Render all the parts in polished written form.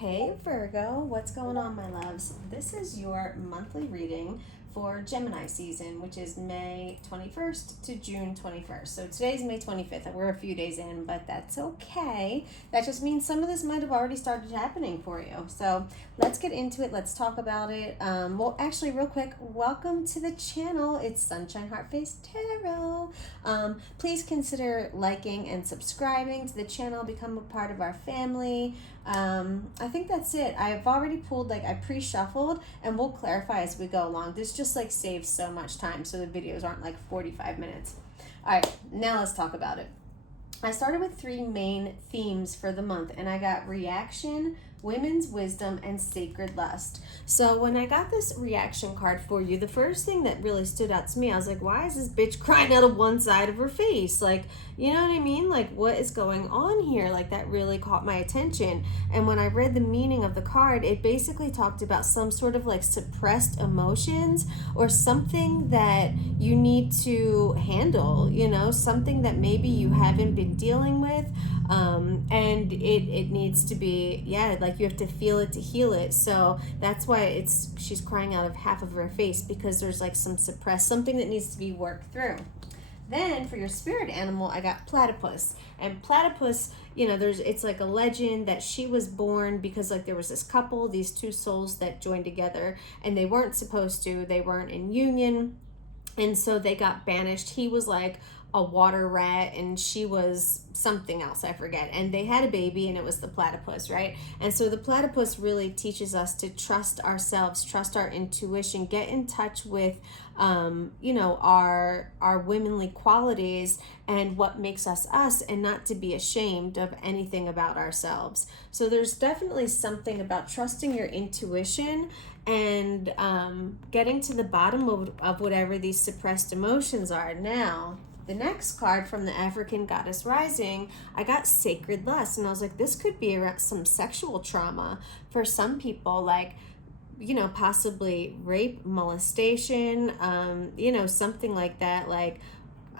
Hey Virgo, what's going on, my loves? This is your monthly reading for Gemini season, which is May 21st to June 21st. So today's May 25th. We're a few days in, but that's okay. That just means some of this might have already started happening for you. So let's get into it. Let's talk about it. Well, actually, real quick, welcome to the channel. It's Sunshine Heart Face Tarot. Please consider liking and subscribing to the channel. Become a part of our family. I think that's it. I've already pulled, I pre-shuffled, and we'll clarify as we go along. This just saves so much time, so the videos aren't 45 minutes. All right, now let's talk about it. I started with 3 main themes for the month, and I got reaction, women's wisdom, and sacred lust. So when I got this reaction card for you, the first thing that really stood out to me, I was like, why is this bitch crying out of one side of her face? You know what I mean? What is going on here? That really caught my attention. And when I read the meaning of the card, it basically talked about some sort of suppressed emotions or something that you need to handle, something that maybe you haven't been dealing with. And it needs to be, you have to feel it to heal it. So that's why she's crying out of half of her face, because there's some suppressed, something that needs to be worked through. Then for your spirit animal, I got platypus. And platypus, it's a legend that she was born because there was this couple, these 2 souls that joined together, and they weren't supposed to, they weren't in union. And so they got banished. He was a water rat and she was something else, I forget. And they had a baby and it was the platypus, right? And so the platypus really teaches us to trust ourselves, trust our intuition, get in touch with, our womanly qualities and what makes us us, and not to be ashamed of anything about ourselves. So there's definitely something about trusting your intuition and getting to the bottom of whatever these suppressed emotions are. Now, the next card from the African Goddess Rising, I got Sacred Lust. And I was like, this could be around some sexual trauma for some people, possibly rape, molestation, something like that.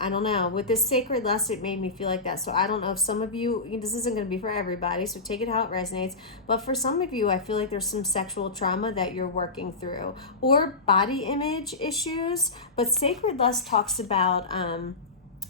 I don't know. With this Sacred Lust, it made me feel like that. So I don't know if some of you, this isn't going to be for everybody, so take it how it resonates. But for some of you, I feel like there's some sexual trauma that you're working through, or body image issues. But Sacred Lust talks about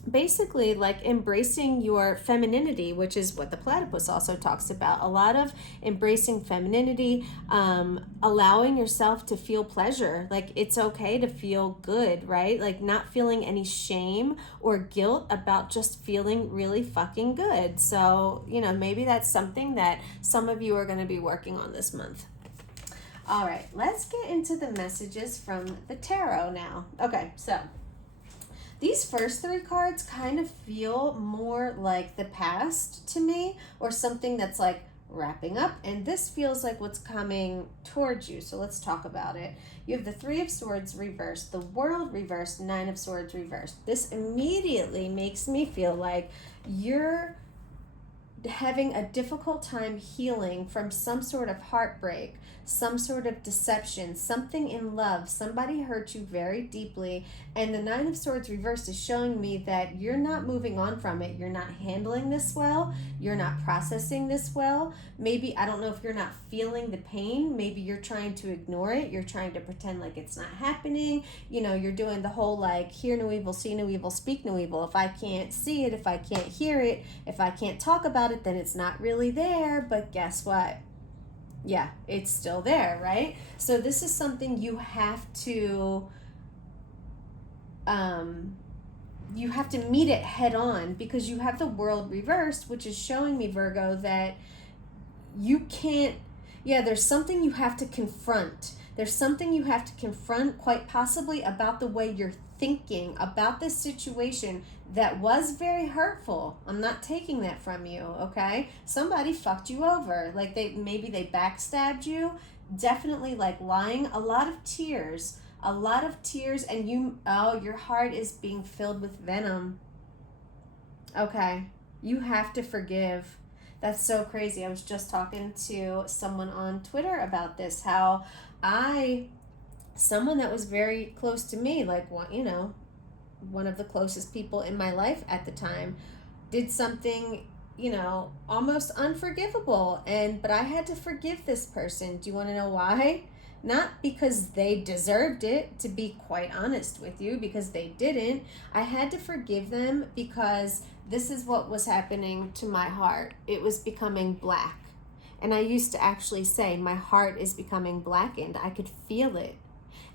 basically embracing your femininity, which is what the platypus also talks about. A lot of embracing femininity, allowing yourself to feel pleasure. It's okay to feel good, right? Not feeling any shame or guilt about just feeling really fucking good. So, maybe that's something that some of you are going to be working on this month. All right, let's get into the messages from the tarot now. Okay, so these first 3 cards kind of feel more like the past to me, or something that's wrapping up, and this feels like what's coming towards you. So let's talk about it. You have the 3 of Swords reversed, the World reversed, 9 of Swords reversed. This immediately makes me feel like you're having a difficult time healing from some sort of heartbreak, some sort of deception, something in love. Somebody hurt you very deeply, and the 9 of Swords reversed is showing me that you're not moving on from it. You're not handling this well. You're not processing this well. Maybe, I don't know if you're not feeling the pain. Maybe you're trying to ignore it. You're trying to pretend like it's not happening. You're doing the whole hear no evil, see no evil, speak no evil. If I can't see it, if I can't hear it, if I can't talk about it, then it's not really there. But guess what? Yeah, it's still there, right? So this is something you have to meet it head on, because you have the World reversed, which is showing me, Virgo, that you can't, there's something you have to confront. There's something you have to confront, quite possibly about the way you're thinking about this situation that was very hurtful. I'm not taking that from you, okay? Somebody fucked you over. Maybe they backstabbed you. Definitely lying. A lot of tears, and your heart is being filled with venom. Okay, you have to forgive. That's so crazy. I was just talking to someone on Twitter about this, how someone that was very close to me, one of the closest people in my life at the time, did something almost unforgivable. But I had to forgive this person. Do you want to know why? Not because they deserved it, to be quite honest with you, because they didn't. I had to forgive them because this is what was happening to my heart. It was becoming black. And I used to actually say, my heart is becoming blackened. I could feel it.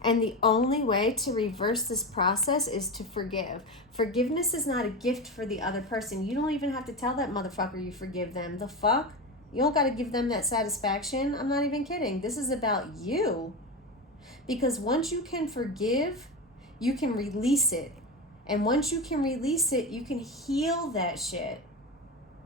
And the only way to reverse this process is to forgive. Forgiveness is not a gift for the other person. You don't even have to tell that motherfucker you forgive them. The fuck? You don't got to give them that satisfaction. I'm not even kidding. This is about you. Because once you can forgive, you can release it. And once you can release it, you can heal that shit.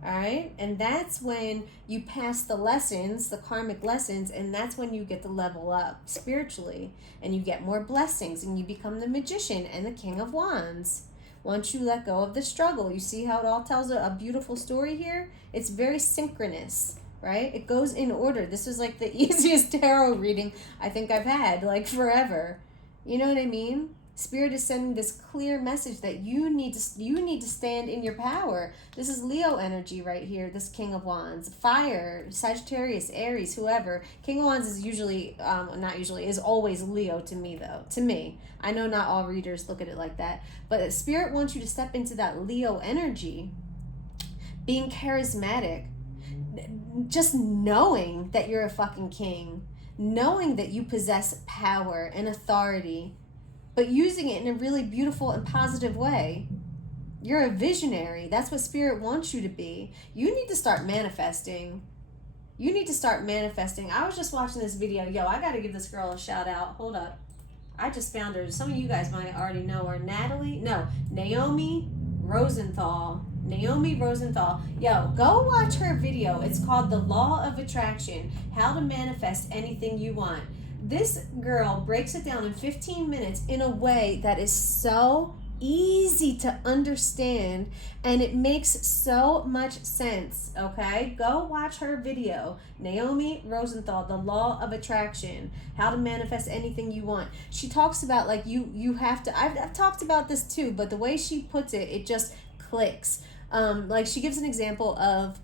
All right? And that's when you pass the lessons, the karmic lessons, and that's when you get to level up spiritually. And you get more blessings, and you become the magician and the king of wands. Once you let go of the struggle, you see how it all tells a beautiful story here? It's very synchronous, right? It goes in order. This is like the easiest tarot reading I think I've had, like forever. You know what I mean? Spirit is sending this clear message that you need to stand in your power. This is Leo energy right here, this King of Wands. Fire, Sagittarius, Aries, whoever. King of Wands is is always Leo to me, though. To me. I know not all readers look at it like that. But Spirit wants you to step into that Leo energy. Being charismatic. Just knowing that you're a fucking king. Knowing that you possess power and authority, but using it in a really beautiful and positive way. You're a visionary. That's what Spirit wants you to be. You need to start manifesting. I was just watching this video. Yo, I got to give this girl a shout out. Hold up. I just found her. Some of you guys might already know her. Naomi Rosenthal. Yo, go watch her video. It's called The Law of Attraction. How to Manifest Anything You Want. This girl breaks it down in 15 minutes in a way that is so easy to understand, and it makes so much sense, okay? Go watch her video. Naomi Rosenthal, The Law of Attraction, How to Manifest Anything You Want. She talks about, like, you have to, I've talked about this too, but the way she puts it, it just clicks. Like, she gives an example of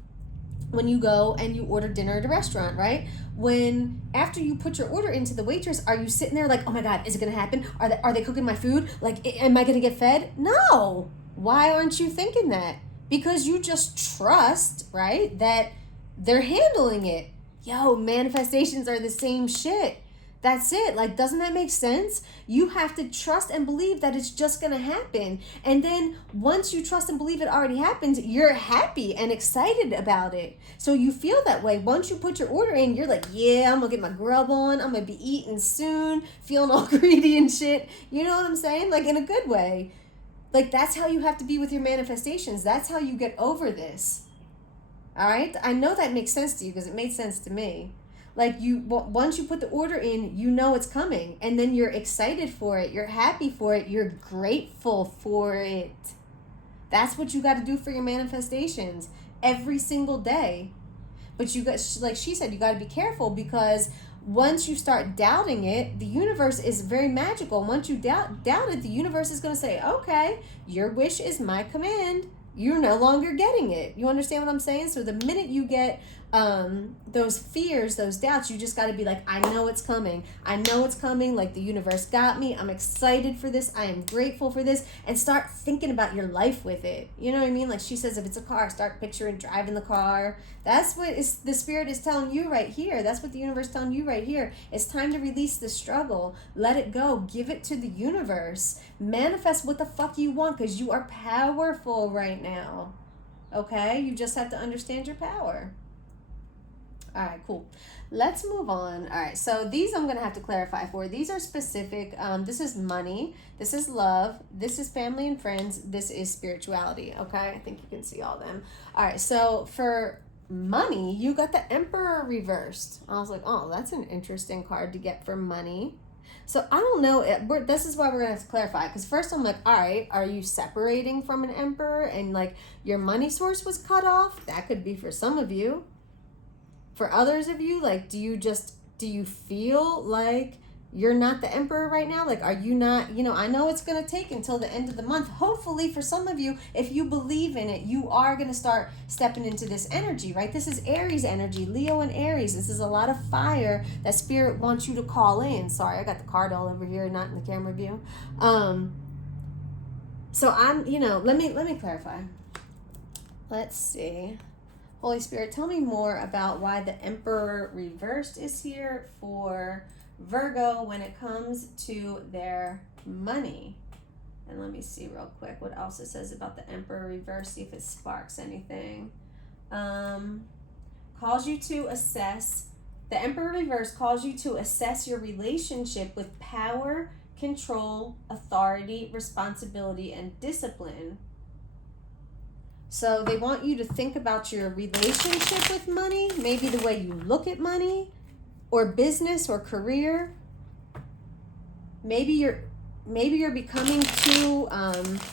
when you go and you order dinner at a restaurant, right? When after you put your order into the waitress, are you sitting there like, oh my God, is it gonna happen? Are they cooking my food? Like, am I gonna get fed? No. Why aren't you thinking that? Because you just trust, right, that they're handling it. Yo, manifestations are the same shit. That's it. Like, doesn't that make sense? You have to trust and believe that it's just going to happen. And then once you trust and believe it already happens, you're happy and excited about it. So you feel that way. Once you put your order in, you're like, yeah, I'm going to get my grub on. I'm going to be eating soon, feeling all greedy and shit. You know what I'm saying? Like, in a good way. Like, that's how you have to be with your manifestations. That's how you get over this. All right? I know that makes sense to you because it made sense to me. Like, once you put the order in, you know it's coming. And then you're excited for it. You're happy for it. You're grateful for it. That's what you got to do for your manifestations every single day. But you got, like she said, you got to be careful, because once you start doubting it, the universe is very magical. Once you doubt it, the universe is going to say, okay, your wish is my command. You're no longer getting it. You understand what I'm saying? So the minute you get those fears, those doubts, you just got to be like, I know it's coming. I know it's coming. Like, the universe got me. I'm excited for this. I am grateful for this. And start thinking about your life with it. You know what I mean? Like she says, if it's a car, start picturing driving the car. That's what the Spirit is telling you right here. That's what the universe is telling you right here. It's time to release the struggle. Let it go. Give it to the universe. Manifest what the fuck you want, because you are powerful right now. Okay? You just have to understand your power. All right, cool. Let's move on. All right, so these I'm going to have to clarify for. These are specific. This is money. This is love. This is family and friends. This is spirituality, okay? I think you can see all them. All right, so for money, you got the Emperor reversed. I was like, oh, that's an interesting card to get for money. So I don't know. This is why we're going to have to clarify. Because first I'm like, all right, are you separating from an Emperor and, like, your money source was cut off? That could be for some of you. For others of you, like, do you feel like you're not the emperor right now? Like, are you not, I know it's going to take until the end of the month. Hopefully for some of you, if you believe in it, you are going to start stepping into this energy, right? This is Aries energy, Leo and Aries. This is a lot of fire that spirit wants you to call in. Sorry, I got the card all over here, not in the camera view. So I'm, let me clarify. Let's see. Holy Spirit, tell me more about why the Emperor reversed is here for Virgo when it comes to their money. And let me see real quick what else it says about the Emperor reverse, see if it sparks anything. Calls you to assess, the Emperor reverse calls you to assess your relationship with power, control, authority, responsibility, and discipline. So they want you to think about your relationship with money, maybe the way you look at money, or business or career. Maybe you're becoming too,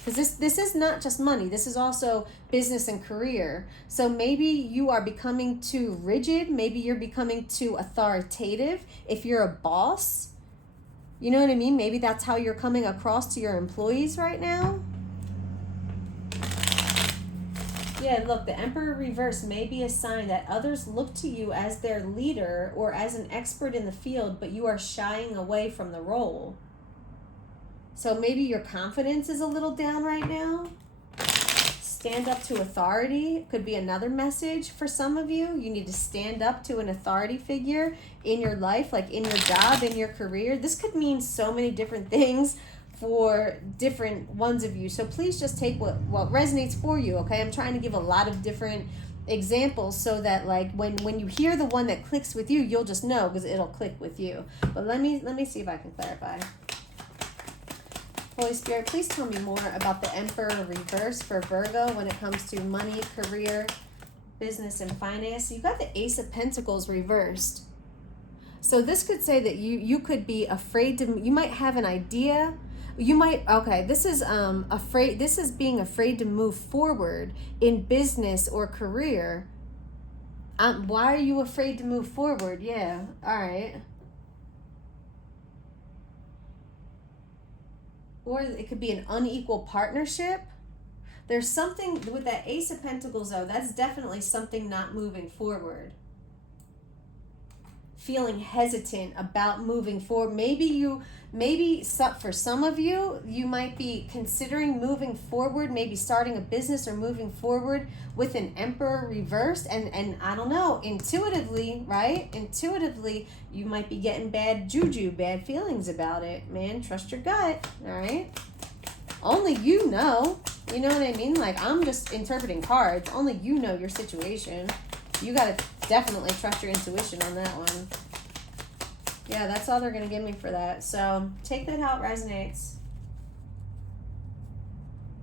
because this is not just money, this is also business and career. So maybe you are becoming too rigid, maybe you're becoming too authoritative if you're a boss. You know what I mean? Maybe that's how you're coming across to your employees right now. Yeah, look, the Emperor reverse may be a sign that others look to you as their leader or as an expert in the field, but you are shying away from the role. So maybe your confidence is a little down right now. Stand up to authority could be another message for some of you. You need to stand up to an authority figure in your life, like in your job, in your career. This could mean so many different things for different ones of you. So please just take what resonates for you, okay? I'm trying to give a lot of different examples so that like when you hear the one that clicks with you, you'll just know because it'll click with you. But let me see if I can clarify. Holy Spirit, please tell me more about the Emperor reverse for Virgo when it comes to money, career, business, and finance. You got the Ace of Pentacles reversed. So this could say that you could be afraid to, you might have an idea. You might, okay, this is being afraid to move forward in business or career. Why are you afraid to move forward? Yeah, all right. Or it could be an unequal partnership. There's something with that Ace of Pentacles, though, that's definitely something not moving forward. Feeling hesitant about moving forward. Maybe for some of you, you might be considering moving forward, maybe starting a business or moving forward with an Emperor reversed. And I don't know, intuitively, right? Intuitively, you might be getting bad juju, bad feelings about it. Man, trust your gut, all right? Only you know. You know what I mean? Like, I'm just interpreting cards. Only you know your situation. You got to definitely trust your intuition on that one. Yeah, that's all they're going to give me for that. So take that how it resonates.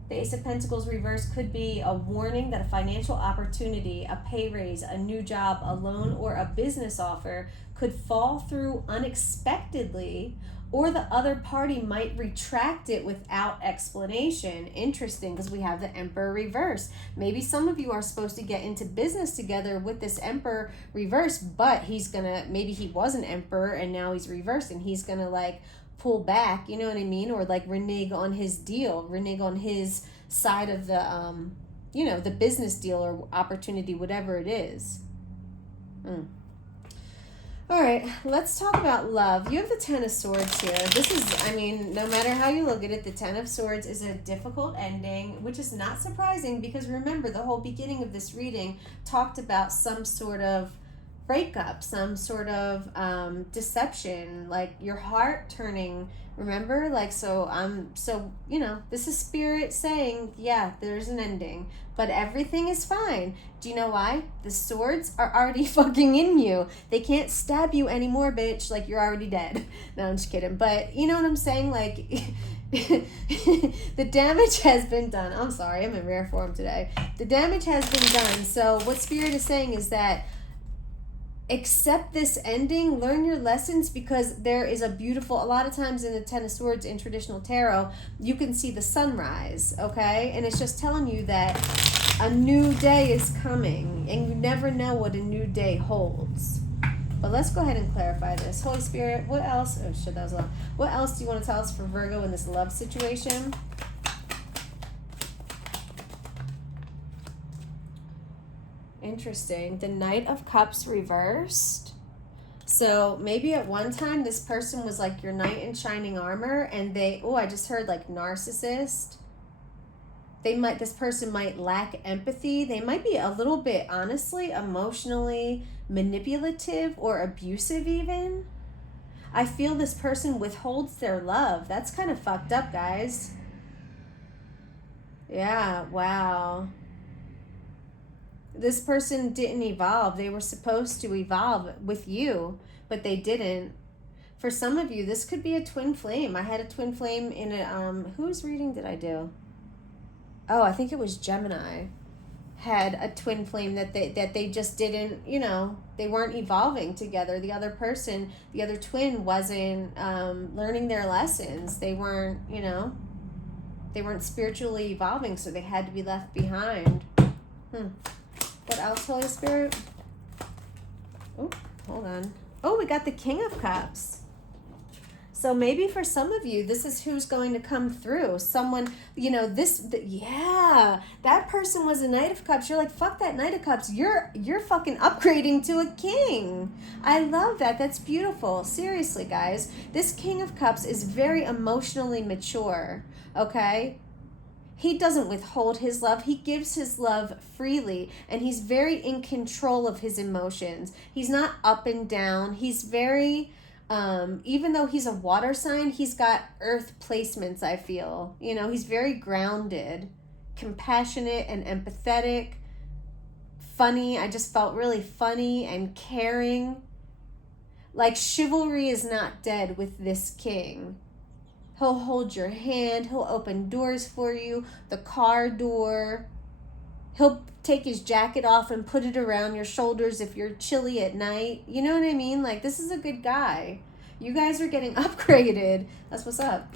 The Ace of Pentacles reverse could be a warning that a financial opportunity, a pay raise, a new job, a loan, or a business offer could fall through unexpectedly, or the other party might retract it without explanation. Interesting, because we have the Emperor reverse. Maybe some of you are supposed to get into business together with this Emperor reverse, but maybe he was an Emperor and now he's reversed and he's gonna like pull back, you know what I mean? Or like renege on his deal, renege on his side of the, the business deal or opportunity, whatever it is. All right, let's talk about love. You have the Ten of Swords here. This is, no matter how you look at it, the Ten of Swords is a difficult ending, which is not surprising because remember, the whole beginning of this reading talked about some sort of breakup, some sort of deception, like your heart turning, remember? Like, this is Spirit saying, yeah, there's an ending, but everything is fine. Do you know why? The swords are already fucking in you. They can't stab you anymore, bitch. Like, you're already dead. No, I'm just kidding. But you know what I'm saying? Like, the damage has been done. I'm sorry, I'm in rare form today. The damage has been done. So what Spirit is saying is that accept this ending, learn your lessons, because there is a lot of times in the Ten of Swords in traditional tarot, you can see the sunrise, okay? And it's just telling you that a new day is coming, and you never know what a new day holds. But let's go ahead and clarify this. Holy Spirit, what else? Oh shit, that was a lot. What else do you want to tell us for Virgo in this love situation? Interesting. The Knight of Cups reversed. So maybe at one time this person was like your knight in shining armor, and they, oh, I just heard like narcissist. This person might lack empathy. They might be a little bit, honestly, emotionally manipulative or abusive even. I feel this person withholds their love. That's kind of fucked up, guys. Yeah, wow. This person didn't evolve. They were supposed to evolve with you, but they didn't. For some of you, this could be a twin flame. I had a twin flame in a, whose reading did I do? Oh, I think it was Gemini. Had a twin flame that they just didn't, you know, they weren't evolving together. The other person, the other twin wasn't learning their lessons. They weren't, you know, they weren't spiritually evolving, so they had to be left behind. What else, Holy Spirit? Oh, hold on. Oh, we got the King of Cups. So maybe for some of you, this is who's going to come through. Someone, you know, yeah, that person was a Knight of Cups. You're like, fuck that Knight of Cups. You're fucking upgrading to a king. I love that. That's beautiful. Seriously, guys. This King of Cups is very emotionally mature, okay? He doesn't withhold his love. He gives his love freely, and he's very in control of his emotions. He's not up and down. He's very... even though he's a water sign, he's got earth placements, I feel. You know, he's very grounded, compassionate and empathetic, funny. I just felt really funny and caring. Like, chivalry is not dead with this king. He'll hold your hand. He'll open doors for you. The car door. He'll take his jacket off and put it around your shoulders if you're chilly at night. You know what I mean? Like, this is a good guy. You guys are getting upgraded. That's what's up.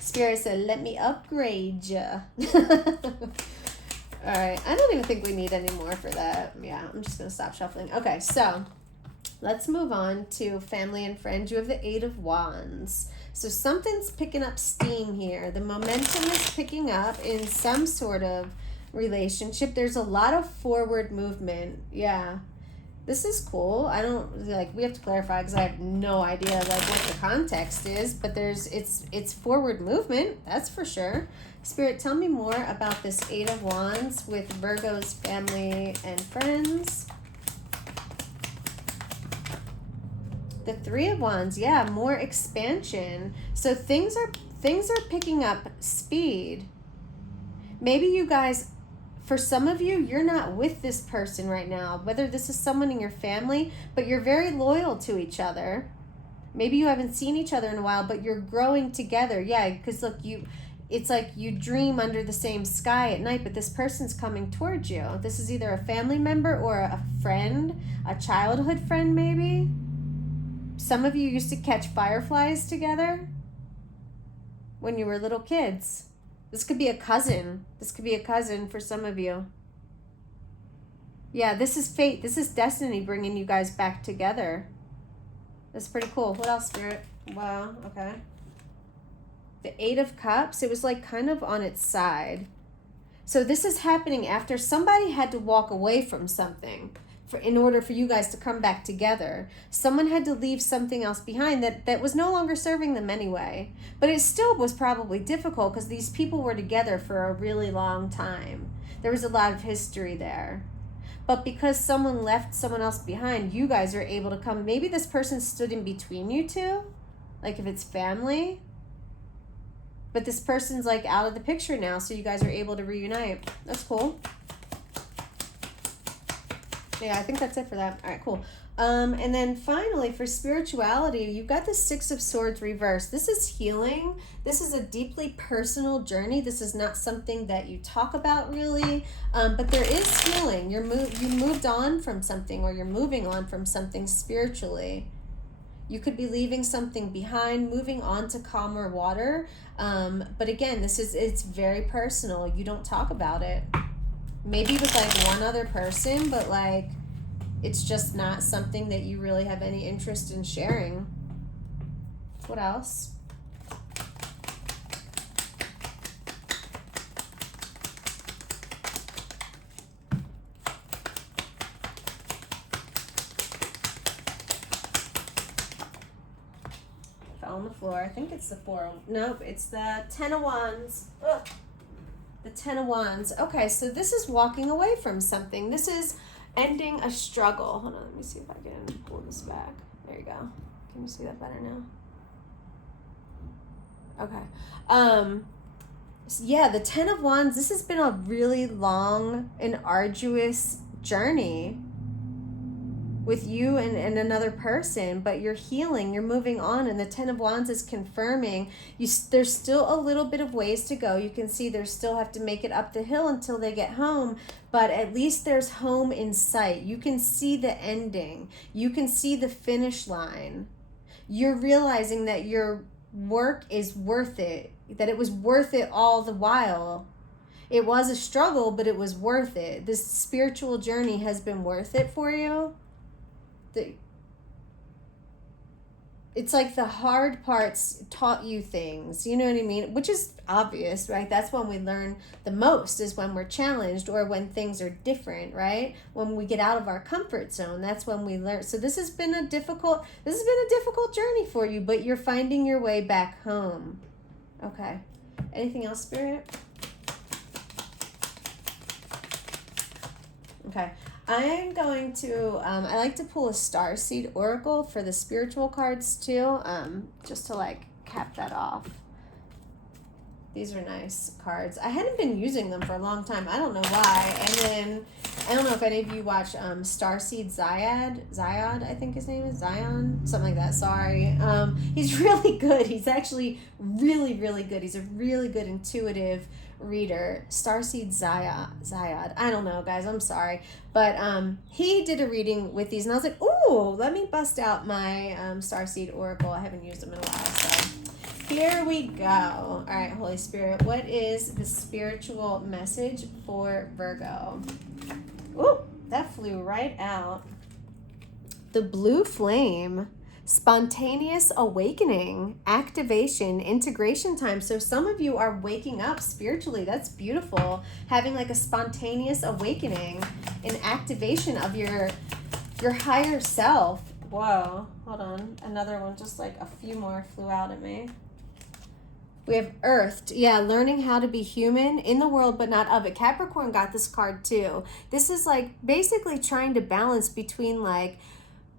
Spirit said, let me upgrade ya. All right. I don't even think we need any more for that. Yeah, I'm just going to stop shuffling. Okay, so let's move on to family and friends. You have the Eight of Wands. So something's picking up steam here. The momentum is picking up in some sort of relationship. There's a lot of forward movement. Yeah, this is cool. I don't, like, we have to clarify because I have no idea like what the context is, but it's forward movement, that's for sure. Spirit, tell me more about this Eight of Wands with Virgo's family and friends. The Three of Wands, yeah, more expansion. So things are picking up speed. Maybe you guys, for some of you, you're not with this person right now, whether this is someone in your family, but you're very loyal to each other. Maybe you haven't seen each other in a while, but you're growing together. Yeah, because look, it's like you dream under the same sky at night, but this person's coming towards you. This is either a family member or a friend, a childhood friend maybe. Some of you used to catch fireflies together when you were little kids. This could be a cousin. This could be a cousin for some of you. Yeah, this is fate. This is destiny bringing you guys back together. That's pretty cool. What else, Spirit? Wow, okay. The Eight of Cups, it was like kind of on its side. So this is happening after somebody had to walk away from something in order for you guys to come back together. Someone had to leave something else behind that was no longer serving them anyway. But it still was probably difficult because these people were together for a really long time. There was a lot of history there. But because someone left someone else behind, you guys are able to come. Maybe this person stood in between you two, like if it's family. But this person's like out of the picture now, so you guys are able to reunite. That's cool. Yeah, I think that's it for that. All right, cool. And then finally, for spirituality, you've got the Six of Swords reversed. This is healing. This is a deeply personal journey. This is not something that you talk about really, but there is healing. You moved on from something, or you're moving on from something spiritually. You could be leaving something behind, moving on to calmer water. But again, it's very personal. You don't talk about it. Maybe with like one other person, but like it's just not something that you really have any interest in sharing. What else? Fell on the floor. I think it's the 4. Nope, it's the 10 of Wands. Ugh. The 10 of Wands. Okay, so this is walking away from something. This is ending a struggle. Hold on, let me see if I can pull this back. There you go. Can you see that better now? Okay. Yeah, the 10 of Wands, this has been a really long and arduous journey with you and another person, but you're healing, you're moving on, and the 10 of Wands is confirming there's still a little bit of ways to go. You can see they still have to make it up the hill until they get home, but at least there's home in sight. You can see the ending. You can see the finish line. You're realizing that your work is worth it, that it was worth it all the while. It was a struggle, but it was worth it. This spiritual journey has been worth it for you. It's like the hard parts taught you things, you know what I mean? Which is obvious, right? That's when we learn the most, is when we're challenged or when things are different, right? When we get out of our comfort zone, that's when we learn. So this has been a difficult journey for you, but you're finding your way back home. Okay. Anything else, Spirit? Okay. I'm going to, I like to pull a starseed oracle for the spiritual cards too, just to like cap that off. These are nice cards. I hadn't been using them for a long time. I don't know why. And then, I don't know if any of you watch Starseed Ziad, I think his name is Zion, something like that, sorry. He's really good. He's actually really, really good. He's a really good intuitive reader. Starseed Ziad. I don't know, guys. I'm sorry. But he did a reading with these, and I was like, ooh, let me bust out my Starseed Oracle. I haven't used them in a while, so here we go. All right, Holy Spirit, what is the spiritual message for Virgo? Ooh, that flew right out. The blue flame. Spontaneous awakening, activation, integration time. So some of you are waking up spiritually. That's beautiful. Having like a spontaneous awakening, an activation of your higher self. Whoa, hold on. Another one, just like a few more flew out at me. We have earthed. Yeah, learning how to be human in the world, but not of it. Capricorn got this card too. This is like basically trying to balance between like,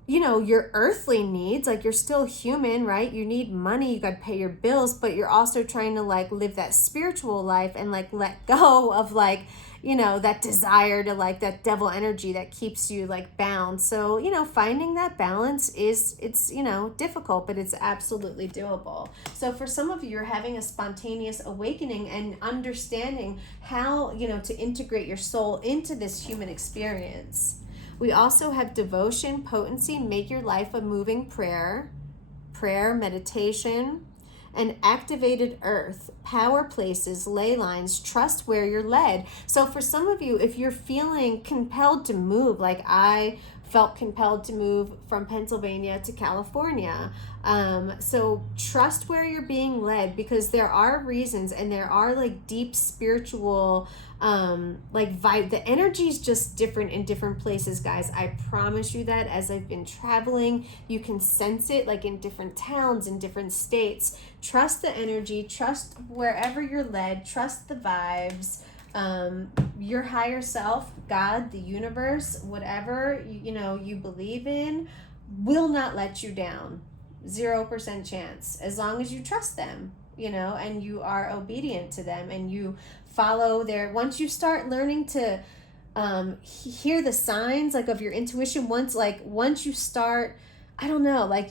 you know, your earthly needs, like you're still human, right? You need money, you got to pay your bills, but you're also trying to like live that spiritual life and like let go of like, you know, that desire to like that devil energy that keeps you like bound. So, you know, finding that balance it's, you know, difficult, but it's absolutely doable. So for some of you, you're having a spontaneous awakening and understanding how, you know, to integrate your soul into this human experience. We also have devotion, potency, make your life a moving prayer, meditation, and activated earth, power places, ley lines, trust where you're led. So for some of you, if you're feeling compelled to move, like I felt compelled to move from Pennsylvania to California. So trust where you're being led, because there are reasons and there are like deep spiritual like vibe. The energy is just different in different places, guys. I promise you that. As I've been traveling, you can sense it like in different towns, in different states. Trust the energy, trust wherever you're led, trust the vibes. Your higher self, God, the universe, whatever you know you believe in, will not let you down. 0% chance, as long as you trust them, you know, and you are obedient to them and you follow their. Once you start learning to hear the signs like of your intuition, once you start, I don't know, like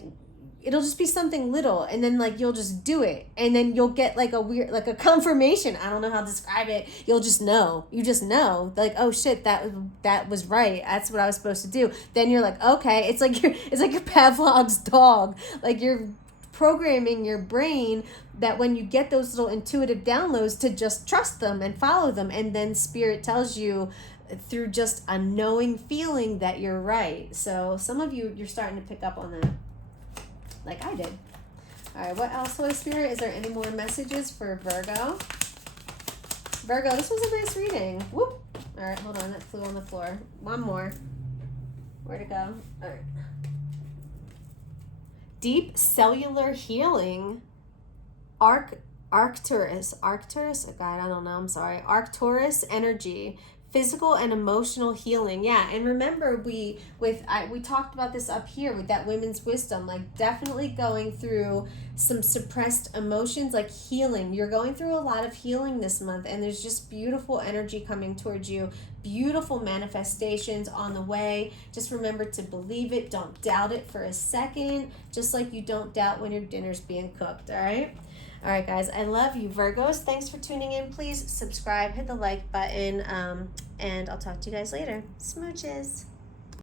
it'll just be something little, and then like you'll just do it, and then you'll get like a weird, like a confirmation. I don't know how to describe it. You'll just know. You just know, like, oh shit, that was right. That's what I was supposed to do. Then you're like, okay. It's like your Pavlov's dog. Like you're programming your brain that when you get those little intuitive downloads to just trust them and follow them, and then spirit tells you through just a knowing feeling that you're right. So some of you, you're starting to pick up on that, like I did. All right, what else, Holy Spirit? Is there any more messages for Virgo? Virgo, this was a nice reading. Whoop. All right, hold on. That flew on the floor. One more. Where'd it go? All right. Deep cellular healing. Arcturus. God, I don't know. I'm sorry. Arcturus energy. Physical and emotional healing. Yeah, and remember we talked about this up here with that women's wisdom, like definitely going through some suppressed emotions, like healing. You're going through a lot of healing this month, and there's just beautiful energy coming towards you, beautiful manifestations on the way. Just remember to believe it. Don't doubt it for a second, just like you don't doubt when your dinner's being cooked. All right. All right, guys, I love you, Virgos. Thanks for tuning in. Please subscribe, hit the like button, and I'll talk to you guys later. Smooches.